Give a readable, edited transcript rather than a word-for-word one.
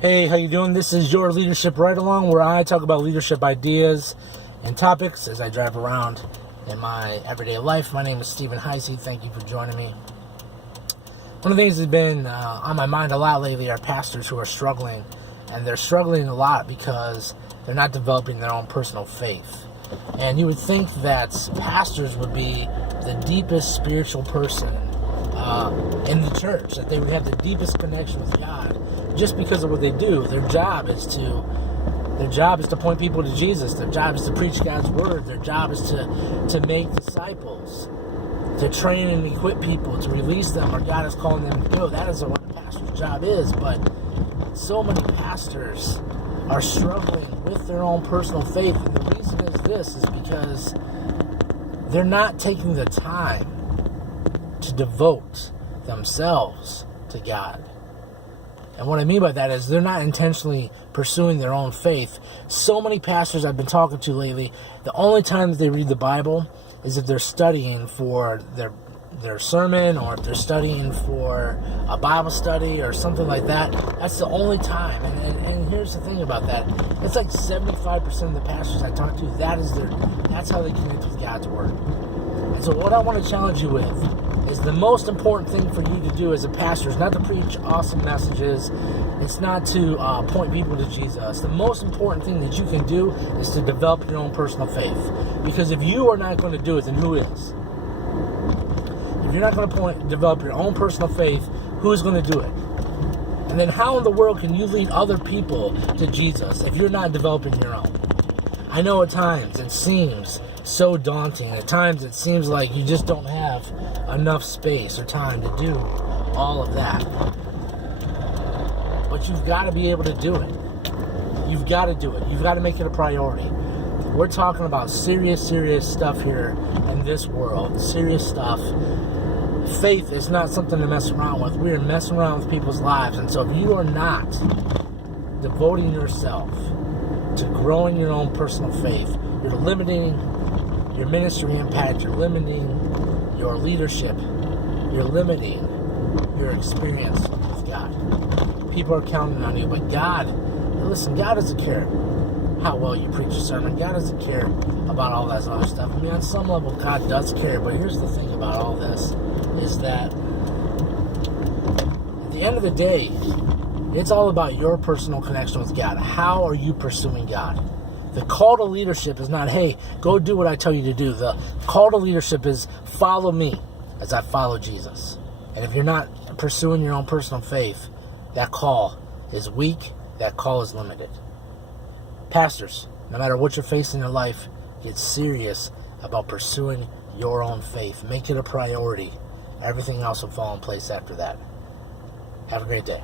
Hey, how you doing? This is your Leadership Ride Along, where I talk about leadership ideas and topics as I drive around in my everyday life. My name is Stephen Heisey. Thank you for joining me. One of the things that's been on my mind a lot lately are pastors who are struggling, and they're struggling a lot because they're not developing their own personal faith. And you would think that pastors would be the deepest spiritual person in the church, that they would have the deepest connection with God just because of what they do. Their job is to point people to Jesus. Their job is to preach God's word. Their job is to make disciples, to train and equip people, to release them where God is calling them to go. That is what a pastor's job is. But so many pastors are struggling with their own personal faith, and the reason is because they're not taking the time to devote themselves to God. And what I mean by that is they're not intentionally pursuing their own faith. So many pastors I've been talking to lately, the only time that they read the Bible is if they're studying for their sermon, or if they're studying for a Bible study or something like that. That's the only time. And here's the thing about that. It's like 75% of the pastors I talk to, that's how they connect with God's word. And so what I want to challenge you with is the most important thing for you to do as a pastor is not to preach awesome messages. It's not to point people to Jesus. The most important thing that you can do is to develop your own personal faith. Because if you are not going to do it, then who is? If you're not going to develop your own personal faith, who is going to do it? And then how in the world can you lead other people to Jesus if you're not developing your own? I know at times it seems so daunting. At times it seems like you just don't have enough space or time to do all of that. But you've got to be able to do it. You've got to do it. You've got to make it a priority. We're talking about serious stuff here in this world. Serious stuff. Faith is not something to mess around with. We are messing around with people's lives. And so if you are not devoting yourself to growing your own personal faith, you're limiting your ministry impact, you're limiting your leadership, you're limiting your experience with God. People are counting on you, but God doesn't care how well you preach a sermon. God doesn't care about all that other stuff. I mean, on some level, God does care, but here's the thing about all this, is that at the end of the day, it's all about your personal connection with God. How are you pursuing God? The call to leadership is not, hey, go do what I tell you to do. The call to leadership is follow me as I follow Jesus. And if you're not pursuing your own personal faith, that call is weak, that call is limited. Pastors, no matter what you're facing in your life, get serious about pursuing your own faith. Make it a priority. Everything else will fall in place after that. Have a great day.